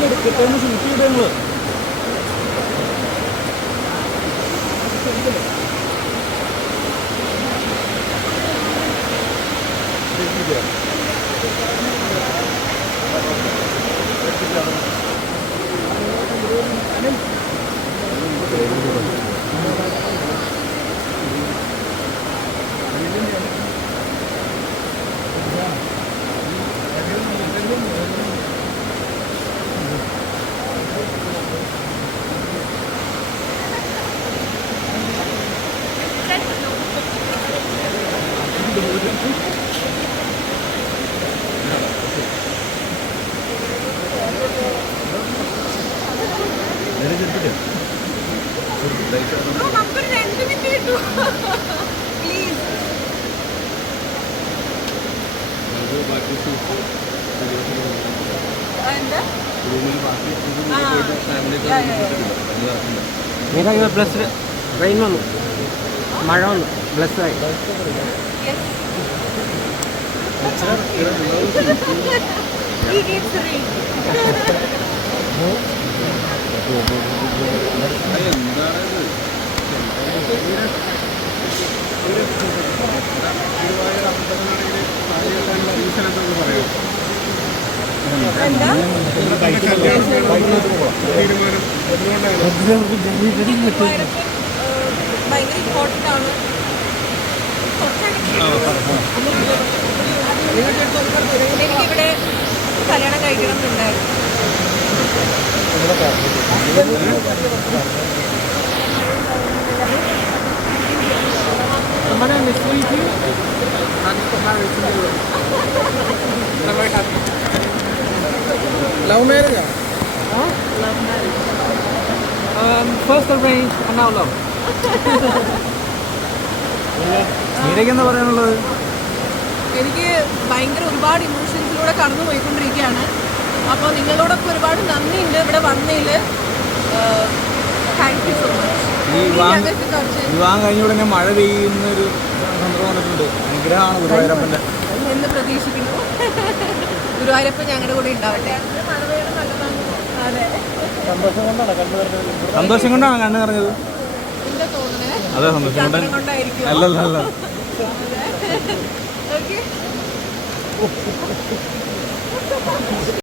രണ്ട് മിനിറ്റ് കിട്ടൂ പ്ലീസ് എന്താ ആ യാ, യാ, യാ. നീരാ പ്ലസ് റെയിൻ വന്നു. മഴ വന്നു. പ്ലസ് ആയി ഭയങ്കര ഇമ്പോർട്ടന്റ് ആണ്. കഴിക്കണം എന്നുണ്ടായിരുന്നു നമ്മുടെ miss love marriage first arrange now love നീരയ്ക്ക് എന്താ പറയാനുള്ളത്? എനിക്ക് ഭയങ്കര ഒരുപാട് ഇമോഷൻസിലൂടെ കടന്നു പോയിക്കൊണ്ടിരിക്കുകയാണ് അപ്പോൾ നിങ്ങളോടൊക്കെ ഒരുപാട് നന്ദിയുണ്ട് ഇവിടെ വന്നതിൽ. താങ്ക് യു സോ മച്ച് വിവാഹം കഴിഞ്ഞ ഉടനെ മഴ പെയ്യുന്ന ഒരു സന്ദർഭം വന്നിട്ടുണ്ട്. അനുഗ്രഹമാണ് ഗുരുവായൂരപ്പന്റെ. എന്ന് പ്രതീക്ഷിക്കുന്നു. ഗുരുവായൂരപ്പൻ ഞങ്ങളുടെ കൂടെ ഉണ്ടാവട്ടെ. അതെ. സന്തോഷം കൊണ്ടാണ്? കണ്ണു നിറഞ്ഞത്? അതെ സന്തോഷം. കൊണ്ടാണ് ചന്ദ്രൻ കൊണ്ടായിരിക്കും അല്ലല്ല അല്ല ഓക്കെ